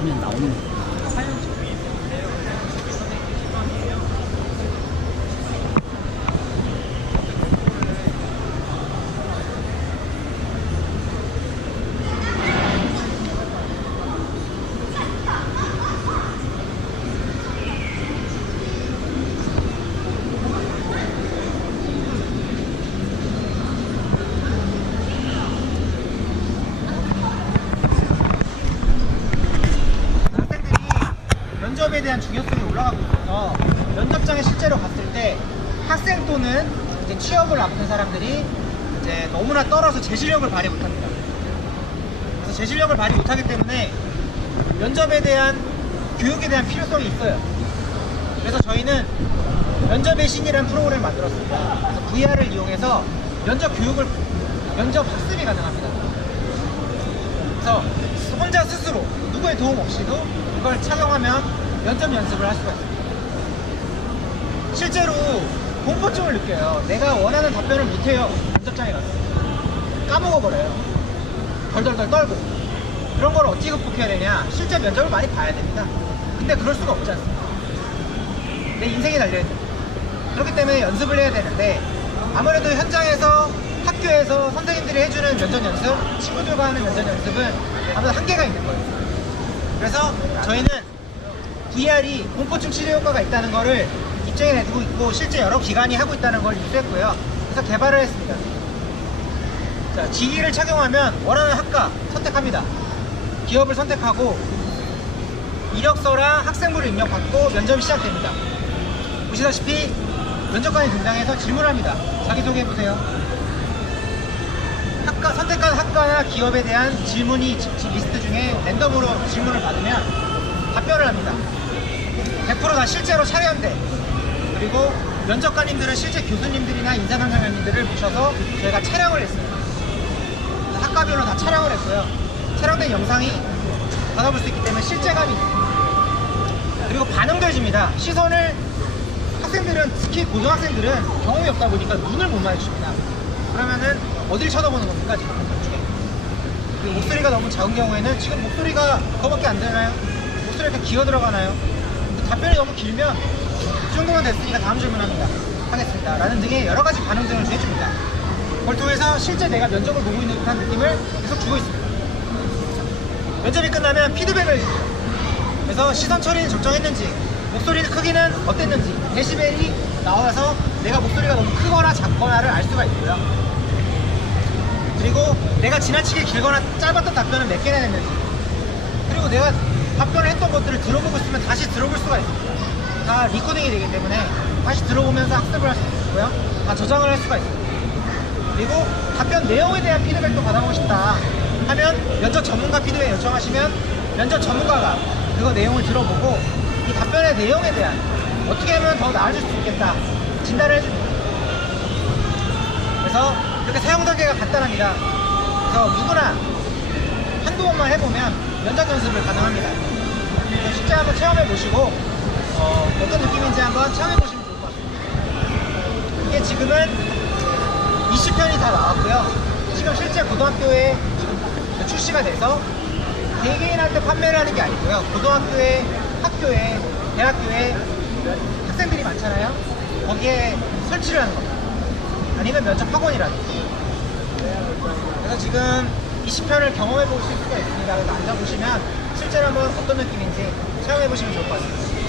面倒呢。 대한 중요성이 올라가고 있어서 면접장에 실제로 갔을 때 학생 또는 이제 취업을 앞둔 사람들이 이제 너무나 떨어서 제 실력을 발휘 못합니다. 그래서 제 실력을 발휘 못하기 때문에 면접에 대한 교육에 대한 필요성이 있어요. 그래서 저희는 면접의 신이라는 프로그램을 만들었습니다. 그래서 VR을 이용해서 면접 교육을 면접 학습이 가능합니다. 그래서 혼자 스스로 누구의 도움 없이도 이걸 착용하면 면접 연습을 할 수가 있습니다. 실제로 공포증을 느껴요. 내가 원하는 답변을 못해요. 면접장에 가서 까먹어버려요. 덜덜덜 떨고 그런 걸 어떻게 극복해야 되냐? 실제 면접을 많이 봐야 됩니다. 근데 그럴 수가 없지 않습니까? 내 인생이 달려있는 그렇기 때문에 연습을 해야 되는데 아무래도 현장에서 학교에서 선생님들이 해주는 면접 연습 친구들과 하는 면접 연습은 아무래도 한계가 있는 거예요 그래서 저희는 VR이 공포증 치료 효과가 있다는 거를 입증해 내두고 있고 실제 여러 기관이 하고 있다는 걸 입수했고요 그래서 개발을 했습니다 자, 지기를 착용하면 원하는 학과 선택합니다 기업을 선택하고 이력서랑 학생부를 입력받고 면접이 시작됩니다 보시다시피 면접관이 등장해서 질문합니다. 자기소개해보세요. 학과, 선택한 학과나 기업에 대한 질문이 리스트 중에 랜덤으로 질문을 받으면 합니다. 100%다 실제로 촬영돼. 그리고 면접관님들은 실제 교수님들이나 인사상담님들을 모셔서 저희가 촬영을 했어요. 그래서 학과별로 다 촬영을 했고요. 촬영된 영상이 받아볼 수 있기 때문에 실제감이. 그리고 반응도 해줍니다. 시선을 학생들은 특히 고등학생들은 경험이 없다 보니까 눈을 못 마주칩니다. 그러면은 어딜 쳐다보는 겁니까 지금? 그리고 목소리가 너무 작은 경우에는 지금 목소리가 그거밖에 안 되나요? 이렇게 기어 들어가나요? 답변이 너무 길면 이 정도만 됐으니까 다음 질문합니다. 하겠습니다. 라는 등의 여러 가지 반응 등을 해줍니다. 그걸 통해서 실제 내가 면접을 보고 있는 듯한 느낌을 계속 주고 있습니다. 면접이 끝나면 피드백을 해주세요. 그래서 시선 처리는 적정했는지, 목소리 크기는 어땠는지, 데시벨이 나와서 내가 목소리가 너무 크거나 작거나를 알 수가 있고요. 그리고 내가 지나치게 길거나 짧았던 답변을 몇 개나 했는지, 그리고 내가 답변을 했던 것들을 들어보고 있으면 다시 들어볼 수가 있습니다. 다 리코딩이 되기 때문에 다시 들어보면서 학습을 할 수 있고요. 다 저장을 할 수가 있습니다. 그리고 답변 내용에 대한 피드백도 받아보고 싶다 하면 면접 전문가 피드백 요청하시면 면접 전문가가 그거 내용을 들어보고 이 답변의 내용에 대한 어떻게 하면 더 나아질 수 있겠다 진단을 해줍니다. 그래서 이렇게 사용 단계가 간단합니다. 그래서 누구나 한두 번만 해보면 면접 연습을 가능합니다. 실제 한번 체험해 보시고 어, 어떤 느낌인지 한번 체험해 보시면 좋을 것 같습니다. 이게 지금은 20편이 다 나왔고요. 지금 실제 고등학교에 출시가 돼서 개개인한테 판매를 하는 게 아니고요. 고등학교에, 학교에, 대학교에 학생들이 많잖아요. 거기에 설치를 하는 겁니다. 아니면 면접 학원이라든지. 그래서 지금 20편을 경험해 보실 수가 있습니다. 그래서 앉아보시면 실제로 한번 어떤 느낌인지 체험해 보시면 좋을 것 같습니다.